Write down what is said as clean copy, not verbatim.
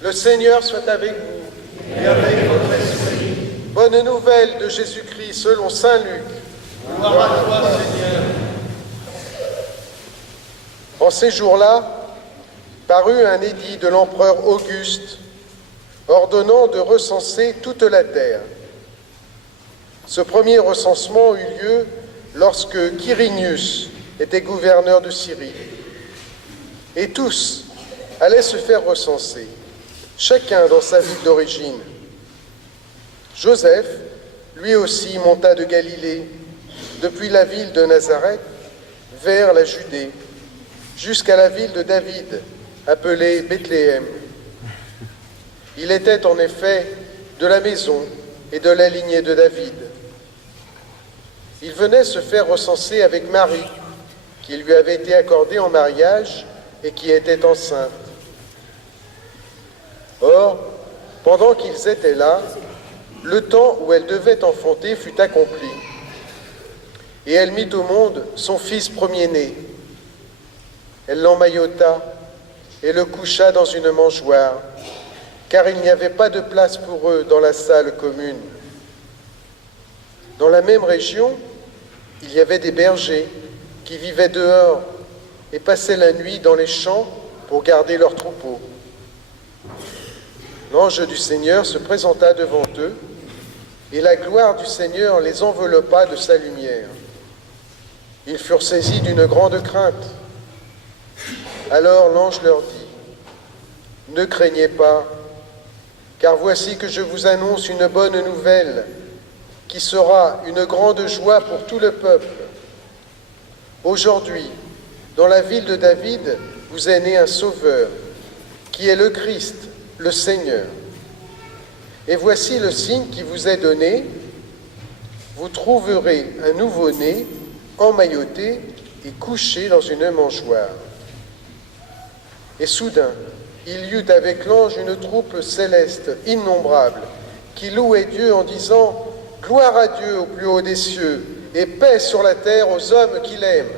Le Seigneur soit avec vous. Et avec votre esprit. Bonne nouvelle de Jésus-Christ selon saint Luc. Gloire à toi, Seigneur. En ces jours-là, parut un édit de l'empereur Auguste, ordonnant de recenser toute la terre. Ce premier recensement eut lieu lorsque Quirinius était gouverneur de Syrie. Et tous allaient se faire recenser, chacun dans sa ville d'origine. Joseph, lui aussi, monta de Galilée, depuis la ville de Nazareth, vers la Judée, jusqu'à la ville de David, appelée Bethléem. Il était en effet de la maison et de la lignée de David. Il venait se faire recenser avec Marie, qui lui avait été accordée en mariage et qui était enceinte. Or, pendant qu'ils étaient là, le temps où elle devait enfanter fut accompli. Et elle mit au monde son fils premier-né. Elle l'emmaillota et le coucha dans une mangeoire, car il n'y avait pas de place pour eux dans la salle commune. Dans la même région, il y avait des bergers qui vivaient dehors et passaient la nuit dans les champs pour garder leurs troupeaux. L'ange du Seigneur se présenta devant eux, et la gloire du Seigneur les enveloppa de sa lumière. Ils furent saisis d'une grande crainte. Alors l'ange leur dit : « Ne craignez pas, car voici que je vous annonce une bonne nouvelle, qui sera une grande joie pour tout le peuple. Aujourd'hui, dans la ville de David, vous est né un Sauveur, qui est le Christ, le Seigneur. Et voici le signe qui vous est donné, vous trouverez un nouveau-né, emmailloté et couché dans une mangeoire. » Et soudain, il y eut avec l'ange une troupe céleste innombrable, qui louait Dieu en disant : « Gloire à Dieu au plus haut des cieux, et paix sur la terre aux hommes qu'il aime. »